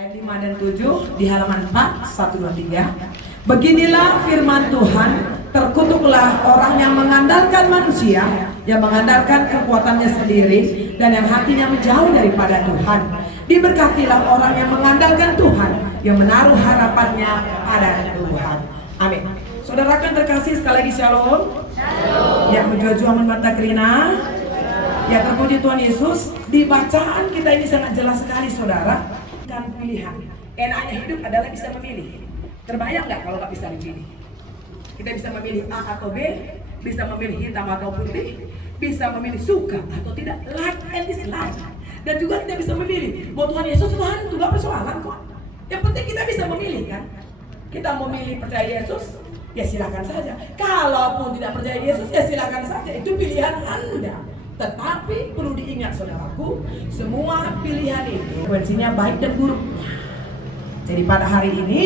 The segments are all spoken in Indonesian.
Ayat 5 dan 7 di halaman 4, 1, 2, 3. Beginilah firman Tuhan, terkutuklah orang yang mengandalkan manusia, yang mengandalkan kekuatannya sendiri, dan yang hatinya menjauh daripada Tuhan. Diberkatilah orang yang mengandalkan Tuhan, yang menaruh harapannya pada Tuhan. Amin. Saudarakan terkasih, sekali lagi shalom. Yang berjuang mata kerina. Ya, terpuji Tuhan Yesus. Di bacaan kita ini sangat jelas sekali, saudara. Kan pilihan. Enaknya hidup adalah bisa memilih. Terbayang nggak kalau nggak bisa memilih? Kita bisa memilih A atau B, bisa memilih hitam atau putih, bisa memilih suka atau tidak, like and dislike. Dan juga kita bisa memilih. Mau Tuhan Yesus Tuhan itu nggak persoalan kok. Yang penting kita bisa memilih kan. Kita memilih percaya Yesus, ya silakan saja. Kalaupun tidak percaya Yesus, ya silakan saja. Itu pilihan Anda. Tetapi perlu diingat saudaraku, semua pilihan ini konsekuensinya baik dan buruk. Jadi pada hari ini,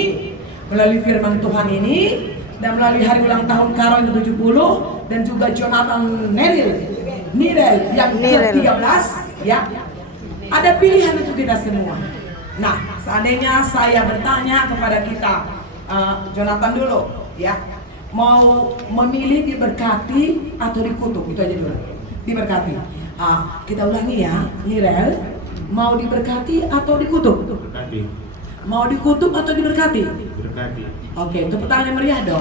melalui firman Tuhan ini, dan melalui hari ulang tahun Karo yang ke-70, dan juga Jonathan Nirel yang ke-13, ya, ada pilihan untuk kita semua. Nah, seandainya saya bertanya kepada kita, Jonathan dulu, ya, mau memilih diberkati atau dikutuk, itu aja dulu. Diberkati. Kita ulangi ya, Nirel, mau diberkati atau dikutuk? Diberkati. Mau dikutuk atau diberkati? Diberkati. Oke, tepuk tangan yang meriah dong.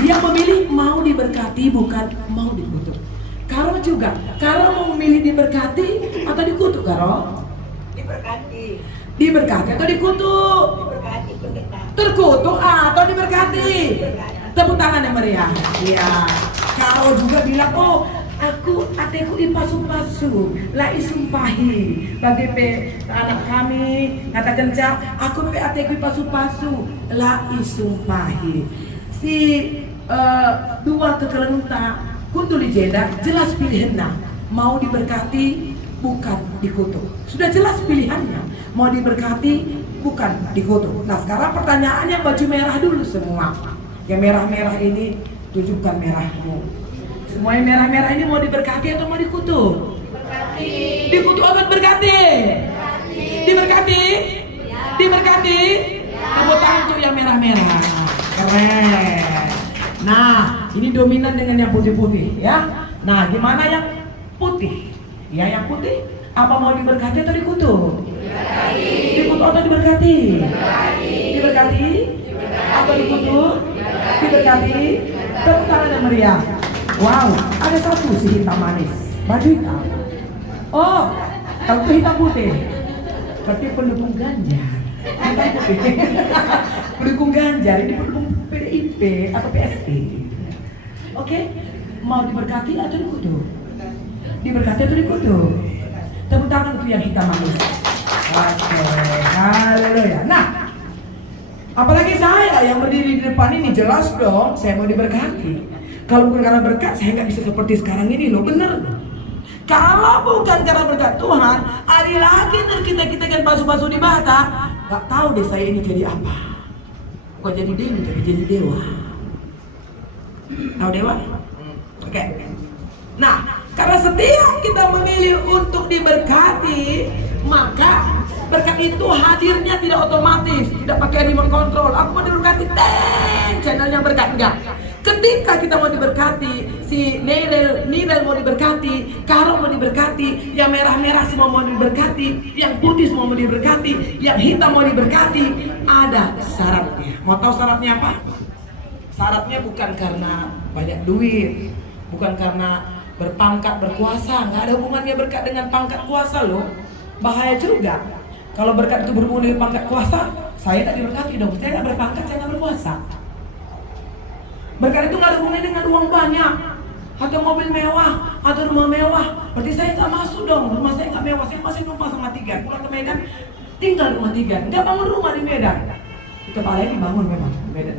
Dia memilih mau diberkati, bukan mau dikutuk. Karo juga, Karo mau memilih diberkati atau dikutuk, Karo? Diberkati. Diberkati atau dikutuk? Diberkati pendeta. Terkutuk atau diberkati? Tepuk tangan yang meriah. Iya. Karo juga bilang, oh aku ateku ipasu-pasu lah isumpahi bagi pe anak kami kata kencang, aku pe ateku ipasu-pasu lah isumpahi. Si dua kekelenta kunduli jeda jelas pilihannya, mau diberkati bukan dikutuk. Sudah jelas pilihannya, mau diberkati bukan dikutuk. Nah sekarang pertanyaannya baju merah dulu semua. Yang merah-merah ini tunjukkan merahmu. Semua yang merah-merah ini mau diberkati atau mau dikutuk? Diberkati. Dikutuk atau diberkati? Diberkati? Diberkati? Tepuk tangan untuk yang merah-merah. Keren. Nah, ini dominan dengan yang putih-putih ya. Nah, gimana yang putih? Ya, yang putih apa mau diberkati atau dikutuk? Diberkati. Dikutuk atau diberkati? Diberkati. Diberkati? Atau dikutuk? Diberkati? Tepuk tangan yang meriah. Wow, ada satu si hitam manis, baju hitam. Oh, kalau itu hitam putih, berarti pendukung Ganjar. Hitam putih, pendukung Ganjar, ini pendukung PDIP atau PSI. Oke, mau diberkati atau dikutuk? Diberkati atau dikutuk? Tepuk tangan untuk yang hitam manis. Oke, haleluya. Nah, apalagi saya yang berdiri di depan ini, jelas dong saya mau diberkati. Kalau bukan karena berkat, saya nggak bisa seperti sekarang ini loh, bener. Kalau bukan karena berkat Tuhan, hari lagi kita kan basuh-basuh di bata, nggak tahu deh saya ini jadi apa. Bukan jadi dewi, tapi jadi dewa. Tahu dewa? Oke. Nah, karena setiap kita memilih untuk diberkati, maka berkat itu hadirnya tidak otomatis, tidak pakai remote control. Aku mau diberkati, channelnya berkat enggak. Ketika kita mau diberkati, si Nirel mau diberkati, Karo mau diberkati, yang merah-merah semua mau diberkati, yang putih semua mau diberkati, yang hitam mau diberkati, ada syaratnya. Mau tahu syaratnya apa? Syaratnya bukan karena banyak duit, bukan karena berpangkat, berkuasa. Nggak ada hubungannya berkat dengan pangkat kuasa loh. Bahaya juga. Kalau berkat itu berhubungan dengan pangkat kuasa, saya tak diberkati dong. Saya nggak berpangkat, saya nggak berkuasa. Berkat itu nggak ada hubungannya dengan uang banyak, atau mobil mewah, atau rumah mewah. Berarti saya nggak masuk dong. Rumah saya nggak mewah. Saya masih numpang sama Tigan. Pulang ke Medan, tinggal di rumah Tigan. Nggak bangun rumah di Medan. Kepalanya dibangun memang di Medan.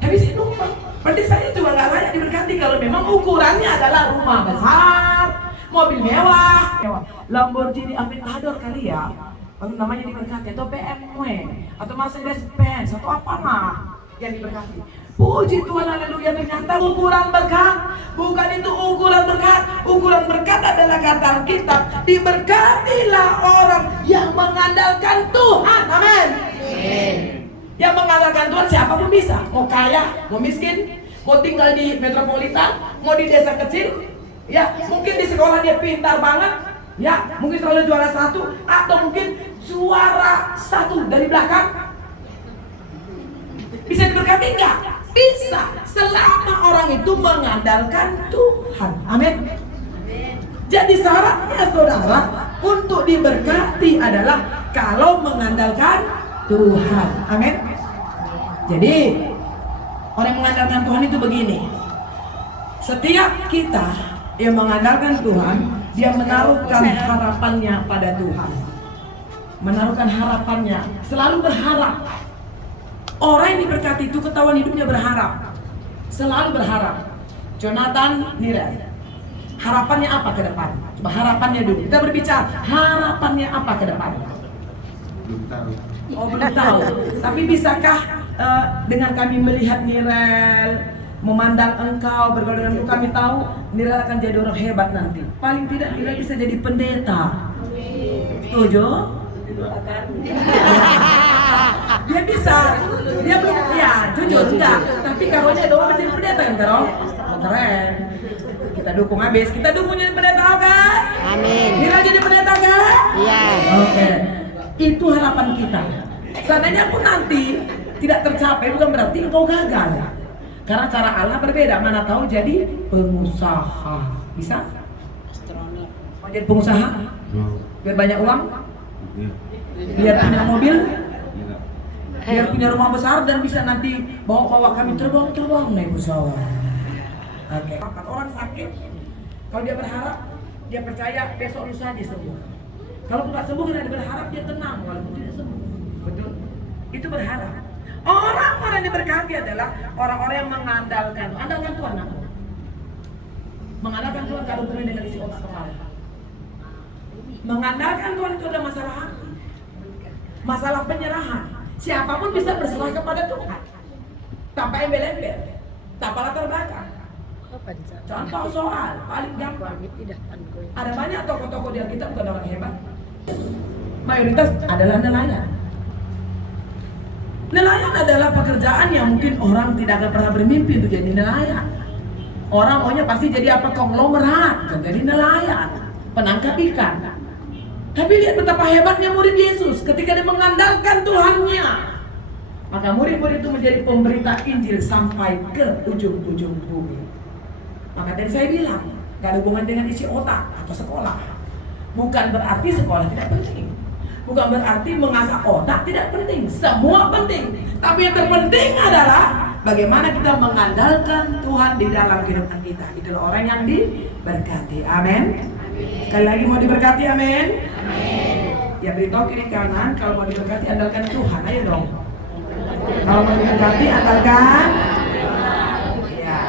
Tapi saya numpang. Berarti saya juga nggak layak diberkati kalau memang ukurannya adalah rumah besar, mobil mewah, Lamborghini Aventador kali ya, atau namanya diberkati, atau BMW, atau Mercedes-Benz, atau apa mah yang diberkati. Puji Tuhan, haleluya. Ternyata ukuran berkat bukan itu ukuran berkat. Ukuran berkat adalah kata Alkitab, diberkatilah orang yang mengandalkan Tuhan. Amin. Yang mengandalkan Tuhan siapapun bisa. Mau kaya, mau miskin, mau tinggal di metropolitan, mau di desa kecil, ya mungkin di sekolah dia pintar banget, ya mungkin selalu juara 1, atau mungkin juara 1 dari belakang. Bisa diberkati enggak? Bisa, selama orang itu mengandalkan Tuhan. Amin. Jadi syaratnya saudara untuk diberkati adalah kalau mengandalkan Tuhan. Amin. Jadi orang yang mengandalkan Tuhan itu begini. Setiap kita yang mengandalkan Tuhan, dia menaruhkan harapannya pada Tuhan. Menaruhkan harapannya, selalu berharap. Orang yang diberkati itu ketahuan hidupnya berharap. Selalu berharap. Jonathan Nirel, harapannya apa ke depan? Coba harapannya dulu. Kita berbicara, harapannya apa ke depan? Belum tahu. Oh, belum tahu. Tapi bisakah dengan kami melihat Nirel, memandang engkau, bergaul dengan kami tahu Nirel akan jadi orang hebat nanti. Paling tidak Nirel bisa jadi pendeta. Setuju? Dia bisa. Dia belum, ya jujur enggak. Tapi karunya doa menjadi pendeta kan karo? Keren. Kita dukung habis. Kita dukung jadi pendeta kan? Amin. Nirel jadi pendeta kan? Iya. Oke. Itu harapan kita. Seandainya pun nanti tidak tercapai bukan berarti engkau gagal. Karena cara Allah berbeda. Mana tahu jadi pengusaha. Bisa? Mau jadi pengusaha? Biar banyak uang? Iya. Biar punya mobil? Iya. Biar punya rumah besar dan bisa nanti bawa kami terbang naik pesawat. Oke. Orang sakit, kalau dia berharap, dia percaya besok lusa dia sembuh. Kalau nggak sembuh, dia berharap dia tenang walaupun tidak sembuh. Betul? Itu berharap. Orang-orang yang diberkati adalah orang-orang yang mengandalkan Tuhan. Mengandalkan Tuhan kalau hubungan dengan isi otak kepala. Mengandalkan Tuhan itu ada masalah hati, masalah penyerahan. Siapapun bisa berserah kepada Tuhan tanpa embel-embel, tanpa latar belakang. Contoh soal paling gampang. Ada banyak tokoh-tokoh di Alkitab bukan orang hebat. Mayoritas adalah nelayan. Nelayan adalah pekerjaan yang mungkin orang tidak akan pernah bermimpi untuk jadi nelayan. Orang maunya pasti jadi apa? Konglomerat, jadi nelayan, penangkap ikan. Tapi lihat betapa hebatnya murid Yesus ketika dia mengandalkan Tuhannya. Maka murid-murid itu menjadi pemberita Injil sampai ke ujung-ujung bumi. Maka tadi saya bilang, gak ada hubungan dengan isi otak atau sekolah. Bukan berarti sekolah tidak penting. Bukan berarti mengasah otak tidak penting. Semua penting. Tapi yang terpenting adalah bagaimana kita mengandalkan Tuhan di dalam kehidupan kita. Itulah orang yang diberkati. Amin. Sekali lagi mau diberkati, amin. Ya beritahu kiri kanan, kalau mau diberkati andalkan Tuhan. Ayo dong. Kalau mau diberkati andalkan. Ya.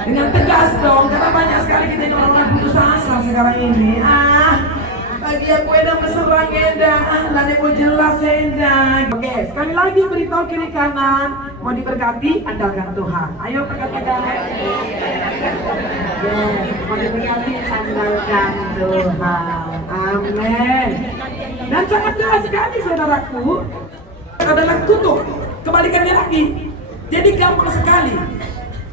Dengan tegas dong, karena banyak sekali kita ini orang-orang putus asa sekarang ini. Bagi aku edah berserang edah, lani mau jelas edah. Oke, sekali lagi beritahu kiri kanan, mau diberkati andalkan Tuhan. Ayo perkatakan. Yes, mau diberkati andalkan Tuhan. Amin. Dan sangat jelas sekali saudaraku, adalah kutuk. Kebalikannya lagi. Jadi gampang sekali.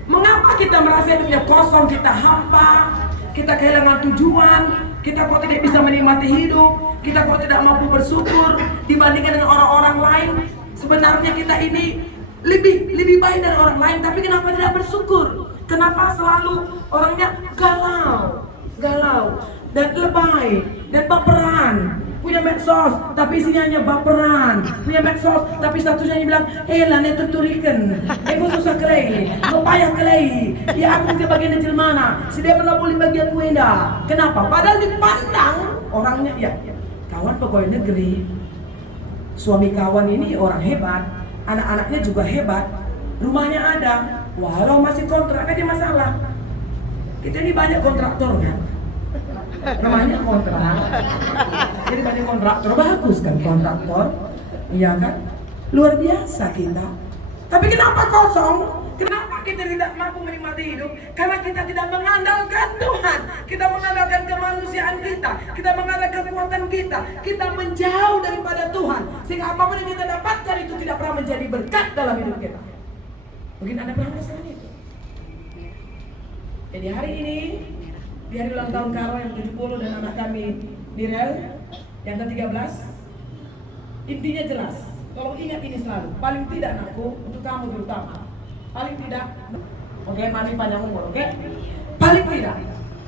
Mengapa kita merasa hidupnya kosong, kita hampa, kita kehilangan tujuan, kita kok tidak bisa menikmati hidup, kita kok tidak mampu bersyukur dibandingkan dengan orang-orang lain. Sebenarnya kita ini lebih baik dari orang lain, tapi kenapa tidak bersyukur? Kenapa selalu orangnya galau dan lebay dan baperan? Punya medsos, tapi isinya hanya baperan. Punya medsos, tapi statusnya bilang, lah ini terturikan. Aku susah kelai, aku payah kelai. Ya aku ke bagian kecil mana? Si dia pernah boleh bagian gue dah. Kenapa? Padahal dipandang orangnya, ya kawan pegawai negeri. Suami kawan ini orang hebat, anak-anaknya juga hebat, rumahnya ada. Walau masih kontrak aja masalah. Kita ini banyak kontraktor kan? Namanya kontrak. Jadi banyak kontraktor, bagus kan kontraktor. Iya kan? Luar biasa kita. Tapi kenapa kosong? Kenapa kita tidak mampu menikmati hidup? Karena kita tidak mengandalkan Tuhan. Kita mengandalkan kemana? kita mengandalkan kekuatan kita menjauh daripada Tuhan, sehingga apapun yang kita dapatkan itu tidak pernah menjadi berkat dalam hidup kita. Mungkin Anda pernah merasakan itu. Jadi hari ini, di hari ulang tahun Karo yang 70 dan anak kami Direl yang ke-13, intinya jelas. Kalau ingat ini selalu, paling tidak anakku, untuk kamu terutama, paling tidak, oke, mami panjang umur, oke? Paling tidak,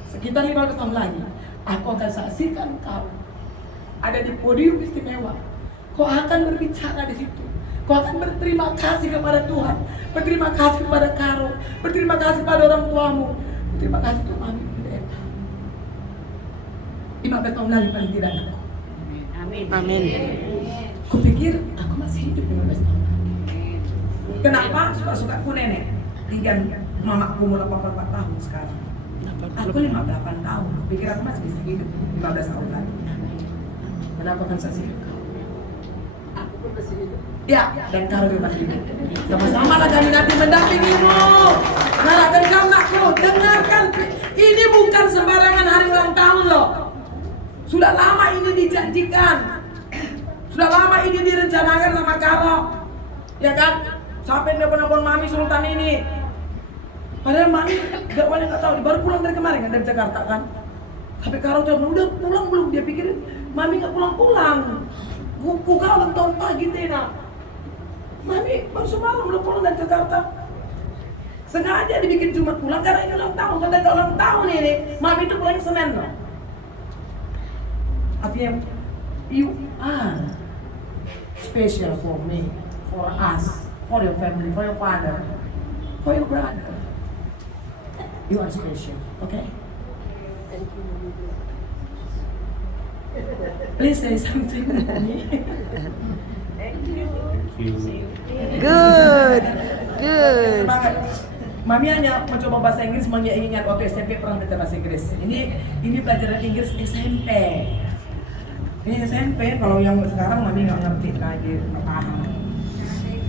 sekitar 15 tahun lagi, aku akan saksikan kau ada di podium istimewa. Kau akan berbicara di situ. Kau akan berterima kasih kepada Tuhan, berterima kasih kepada Karo, berterima kasih pada orang tuamu, berterima kasih kepada mami. 15 tahun lagi paling tidak anakku. Amin. Kupikir aku masih hidup 15 tahun. Kenapa? Suka-suka aku nenek. Mamaku umur 84 tahun sekarang. Aku 58 tahun. Kupikir aku masih bisa hidup 15 tahun lagi. Kenapa kan saksi kau? Aku pun masih hidup. Ya, dan Karo juga masih hidup. Sama-sama lah kami nanti mendampingimu. Harapkan kau anakku, dengarkan. Ini bukan sembarangan hari ulang tahun loh. Sudah lama ini dijanjikan. Sudah lama ini direncanakan sama Karo. Ya kan? Sampai nelpon mami Sultan ini. Padahal mami awalnya nggak tahu, baru pulang dari kemarin kan dari Jakarta kan. Tapi Karo udah pulang belum? Dia pikir mami nggak pulang-pulang. Buka ulang tahun pagi Tina. Mami baru semalam udah pulang dari Jakarta. Sengaja dibikin Jumat pulang karena ini ulang tahun. Karena ada ulang tahun ini, mami itu pulang Senin loh. Artinya, you are special for me, for us, for your family, for your father, for your brother. You are special, okay? Please say something to me. Good. Semangat. Mami hanya mencoba bahasa Inggris, mengingat waktu SMP pernah belajar bahasa Inggris. Ini pelajaran Inggris SMP. Ini SMP, kalau yang sekarang mami nggak ngerti lagi, nggak paham.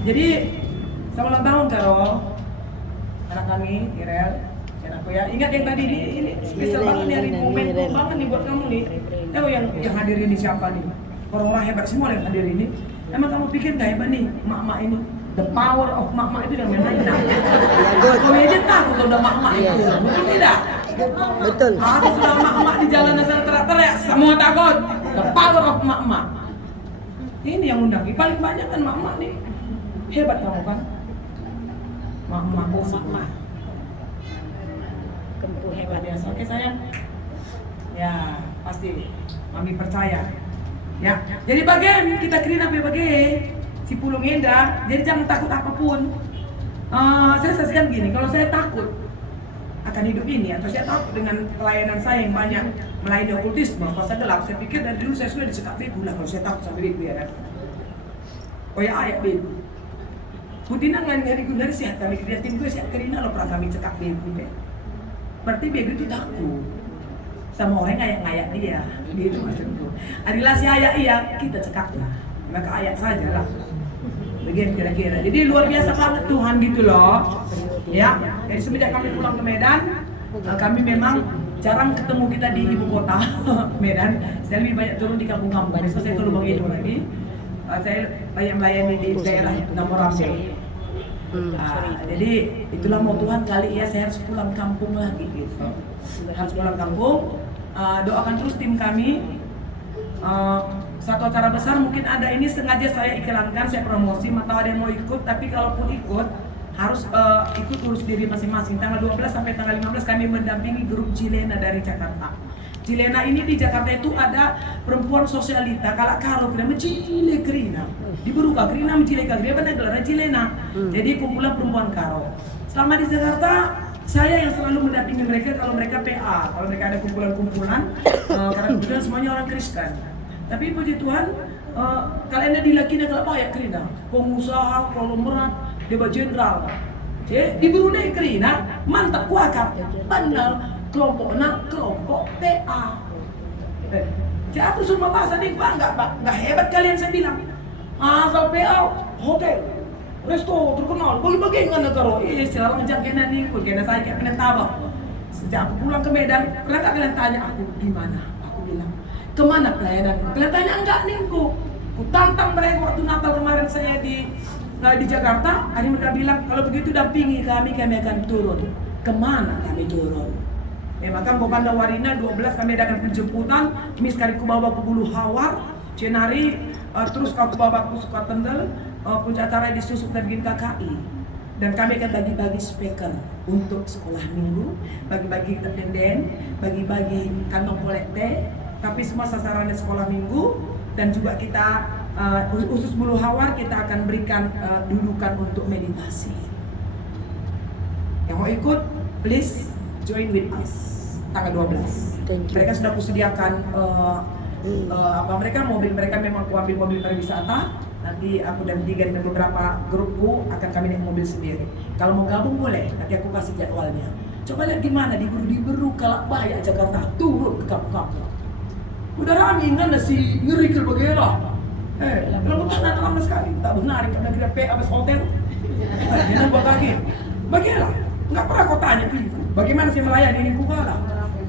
Jadi, selamat ulang tahun Karo, anak kami, Irel, dan aku ya. Ingat yang tadi ini spesial banget nih, hari momentum banget nih buat kamu nih. Yang hadir ini siapa nih? Orang-orang hebat semua yang hadir ini. Emang kamu pikir nggak hebat nih, mak-mak ini? The power of mak-mak itu yang main-main. Kau aja takut kalau udah mak-mak itu, betul tidak? Betul. Aku sudah mak-mak di jalan sana teriak-teriak, semua takut. The power of mak-mak. Ini yang undang, paling banyak kan mak-mak nih. Hebat kamu kan? Mak-mak, mak-mak. Kempu hebat. Biasa, oke sayang? Ya, pasti. Mami percaya. Ya, jadi bagian kita kirim apa bagian? Si Pulung Indah, jadi jangan takut apapun. Saya saksikan gini, kalau saya takut akan hidup ini, atau saya takut dengan pelayanan saya yang banyak melayani okultisme, kalau saya gelap, saya pikir dari dulu saya sudah disekap begu lah kalau saya takut sama begu ya kan. Oh ya ayat begu. Kutina ngan ngari gundari sehat kami kreatif gue sehat kerina lo pernah kami cekap begu deh. Berarti begu itu takut sama orang ngayak-ngayak dia, gitu maksudku. Adilah si ayat iya, kita cekap lah, maka ayat saja lah. Bagian kira-kira. Jadi luar biasa banget Tuhan gitu loh. Ya, jadi semenjak kami pulang ke Medan, kami memang jarang ketemu kita di ibu kota Medan. Saya lebih banyak turun di kampung-kampung. Besok saya ke Lubang Ido lagi. Saya banyak melayani di daerah Namorambe. Jadi itulah mau Tuhan kali ya saya harus pulang kampung lagi gitu. Harus pulang kampung. Doakan terus tim kami. Satu acara besar mungkin ada ini sengaja saya iklankan, saya promosi, atau ada yang mau ikut, tapi kalaupun ikut harus ikut urus diri masing-masing. Tanggal 12 sampai tanggal 15 kami mendampingi grup Jilena dari Jakarta. Jilena ini di Jakarta itu ada perempuan sosialita, kalau kira mencile kerina, diberubah kerina mencile kerina, benar gelarnya Jilena. Jadi kumpulan perempuan Karo. Selama di Jakarta saya yang selalu mendampingi mereka kalau mereka PA, kalau mereka ada kumpulan-kumpulan, karena kebetulan semuanya orang Kristen. Tapi puji Tuhan, kalian ada dilakinya kalau banyak kerina, pengusaha, konglomerat, debat jenderal. Di Brunei kerina, mantap kuakap, benar kelompok PA. Jadi aku suruh bahasa nih, nggak hebat kalian saya bilang. Asal PA, hotel, resto terkenal, bagi-bagi nggak negara. Sekarang ngejak kena nih, kena saya kena tabak. Sejak aku pulang ke Medan, pernah nggak kalian tanya aku gimana? Aku bilang, Kemana pelayananku? Kelihatannya enggak nih ku tantang mereka waktu Natal kemarin saya di Jakarta. Ada mereka bilang kalau begitu dampingi kami akan turun. Kemana kami turun? Maka Bobanda Warina 12 kami adakan penjemputan. Mis kali ku bawa ke Bulu Hawar, Cenari, terus kau bawa ke Sukatendel, puncak acara di Susuk dan Gin KKI. Dan kami akan bagi-bagi speaker untuk sekolah minggu, bagi-bagi tenden, bagi-bagi kantong kolekte, tapi semua sasarannya sekolah minggu. Dan juga kita khusus Bulu Hawar kita akan berikan dudukan untuk meditasi. Yang mau ikut, please join with us tanggal 12. Mereka sudah kusediakan mereka mobil mereka memang kuambil mobil pariwisata. Nanti aku dan Tiga dan beberapa grupku akan kami naik mobil sendiri. Kalau mau gabung boleh, nanti aku kasih jadwalnya. Coba lihat gimana di Beru Kalak Bayak Jakarta turun ke kampung-kampung. Udah rame kan si ngeri ke bagaimana? Kalau bukan lama sekali, tak benar karena kita pay abis hotel. Jangan buat lagi. Bagaimana? Nggak pernah kau tanya pilihku. Bagaimana sih melayani ini kugala?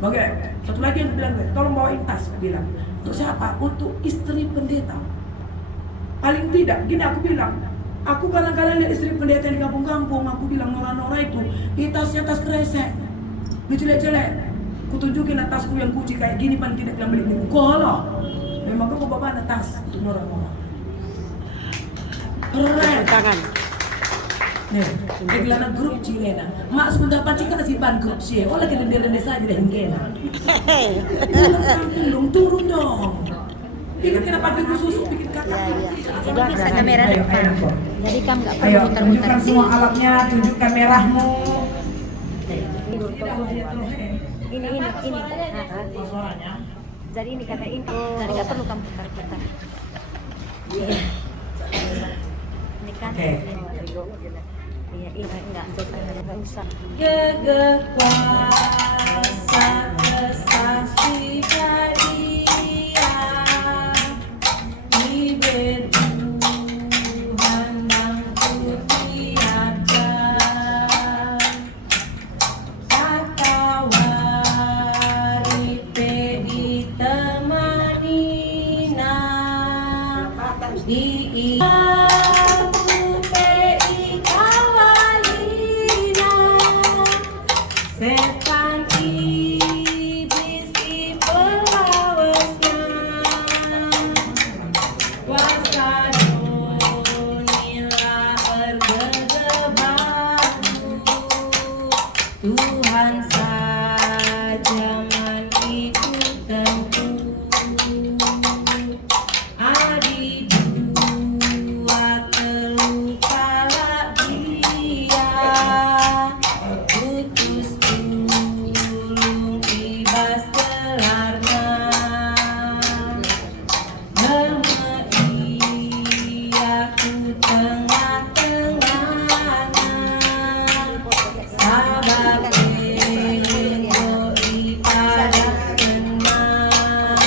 Bagaimana? Satu lagi yang bilang, tolong bawain tas. Bilang, untuk siapa? Untuk istri pendeta. Paling tidak, gini aku bilang, aku kadang-kadang lihat istri pendeta di kampung-kampung, aku bilang Nora itu tasnya tas kresek, jelek-jelek. Kutunjukin tasku yang kuci kayak gini, paling tidak bilang beli ini. Kalah, memang aku bawa tas untuk Nora. Keren. Tangan. Nih, gelana grup Cilena. Mak sudah pacikan si ban grup sih. Oh lagi dendera saja deh kena. Tampil dong, turun dong. Ingat kita pakai susu bikin kakak. Sudah bisa kamera depan. Jadi kamu nggak perlu muter-muter. Tunjukkan semua alatnya, tunjukkan merahmu. Ini. Suaranya. Jadi ini kata ini. Jadi nggak perlu kamu putar-putar. Ini kan. Iya, enggak usah. Gegeh kuasa kesaksian dia diberi Tuhan yang kutiakan kakawari pedi temanina di setan iblis di pelawasnya kuasa dunia bergedebaku Tuhan saja ikut tentu adi dua terlukalah dia putus tulung ibas gelarnya memei aku tengah-tengahnya sabar doi pada tenang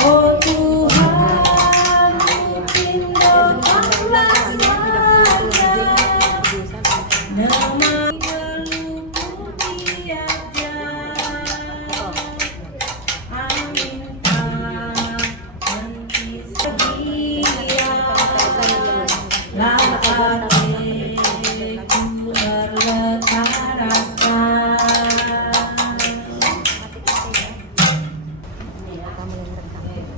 oh Tuhan mungkin doalah saja nama melukuti aja amin henti sedia hatiku berleka rasa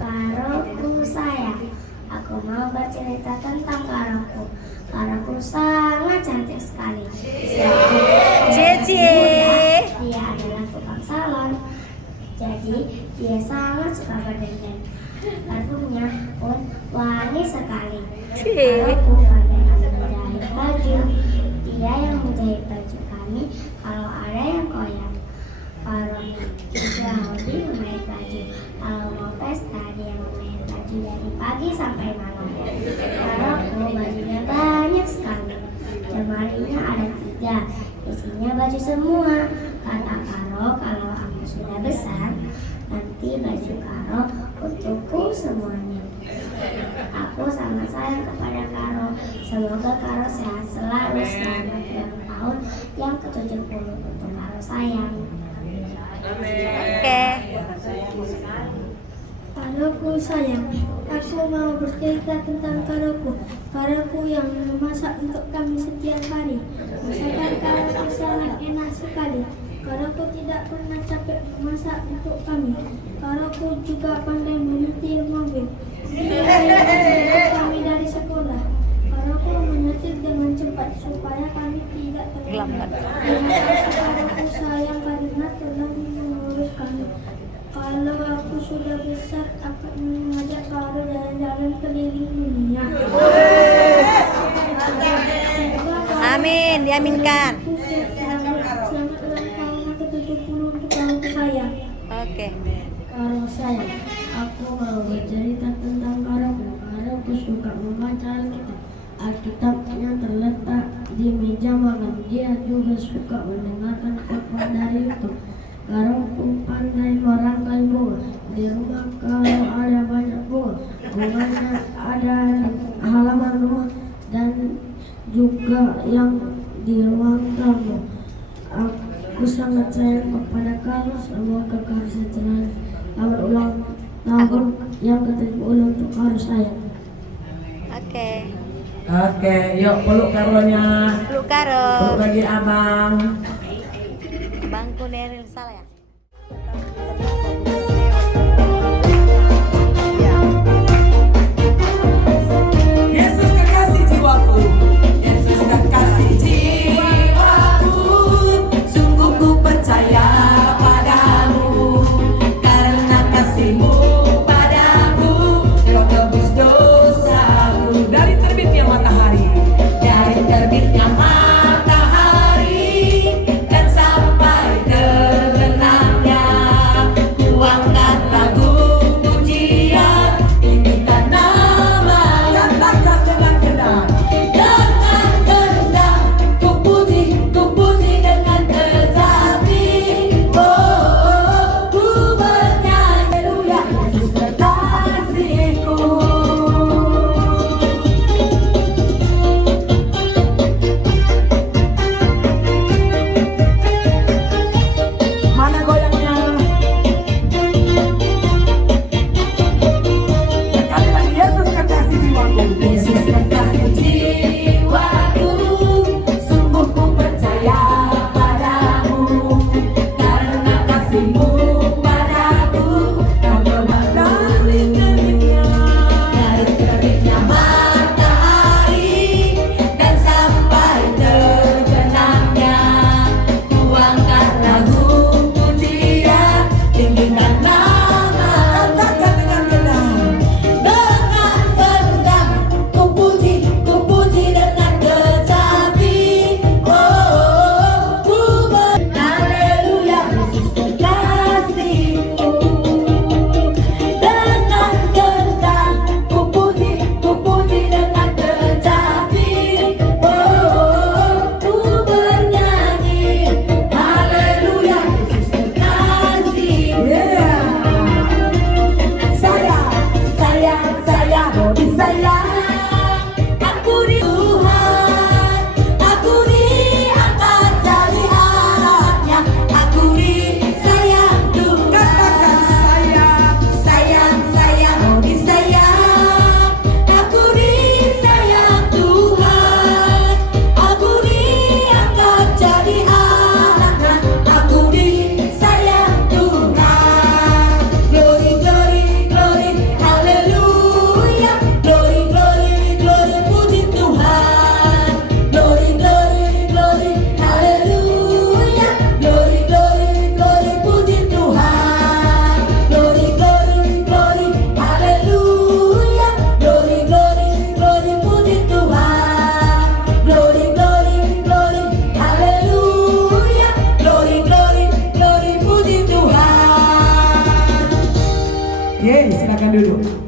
Karoku sayang, aku mau bercerita tentang Karoku. Karoku sangat cantik sekali. Cie. Dia adalah tukang salon, jadi dia sangat suka berdandan. Parfumnya pun wangi sekali. Karoku pandai menjahit baju. Dia yang menjahit baju kami kalau ada yang koyak. Karoku juga hobi menjahit baju. Kalau mau pesta dia menjahit baju dari pagi sampai malam. Karoku bajunya banyak sekali. Lemarinya ada 3, isinya baju semua. Kata Karo kalau aku sudah besar, nanti baju Karo untukku semuanya. Aku sangat sayang kepada Karo. Semoga Karo sehat selalu selama 3 tahun yang ke-70 untuk Karo sayang. Oke. Karaku sayang, aku mau bercerita tentang karaku. Karaku yang memasak untuk kami setiap hari. Masakan karaku sangat enak sekali. Karaku tidak pernah capek memasak untuk kami. Karaku juga pandai menyetir mobil. Kami dari sekolah. Karaku menyetir dengan cepat supaya kami tidak terlambat. Karaku sayang karena telah mengurus kami. Kalau aku sudah besar, akan mengajak Karo jalan-jalan keliling dunia. Amin, diaminkan. Selamat ulang tahun ke-70 untuk Karo sayang. Oke. Karo sayang, aku mau bercerita tentang Karaku. Karaku suka membaca Alkitab. Alkitabnya terletak di meja makan. Dia juga suka mendengarkan khotbah dari YouTube. Karaku pandai merangkai bunga. Di rumah kalau ada banyak bunga, bunganya ada halaman rumah dan juga yang di ruang tamu. Aku sangat sayang kepada Karo. Semoga Karo selalu selamat ulang tahun yang ke-70 untuk Karo sayang. Oke. Oke, yuk peluk Karonya. Peluk Karo. Peluk lagi abang. Bangku Neril salah ya? Yesus kekasih jiwaku, Yesus kekasih jiwaku, sungguh ku percaya padamu, karena kasih-Mu padaku, Kau tebus dosaku. Dari terbitnya matahari, dari terbitnya matahari, dan sampai terbenamnya, ku angkat lagu pujian, tinggikan nama. Katakan dengan gendang, dengan gendang, ku puji dengan tetapi, ku bernyanyi, haleluya, Yesus kekasihku. Mana goyangnya? Sekali lagi, Yesus kekasih jiwaku. Yesus kekasih jiwaku, sungguh ku percaya padamu, karena kasih-Mu padaku, Kau terbang dari terbitnya matahari, dan sampai terbenamnya, ku angkat lagu pujian, tinggikan nama. Katakan dengan gendang, dengan gendang, ku puji dengan tetapi, ku haleluya, Yesus kekasihku. Dengan gendang, ku puji dengan tetapi, ku bernyanyi, haleluya, Yesus kekasih. Sayang, aku di Tuhan, aku diangkat jadi anaknya, aku disayang Tuhan. Katakan sayang, oh disayang, aku disayang Tuhan, aku diangkat jadi anaknya, aku disayang Tuhan. Glory, glory, glory, haleluya, glory, glory, glory, puji Tuhan. Glory, glory, glory, haleluya, glory, glory, glory, puji Tuhan. Glory, glory, glory, haleluya, glory, glory, glory, puji Tuhan. Glory, glory, glory, haleluya, glory, glory, glory, puji Tuhan. Yeay, silakan duduk.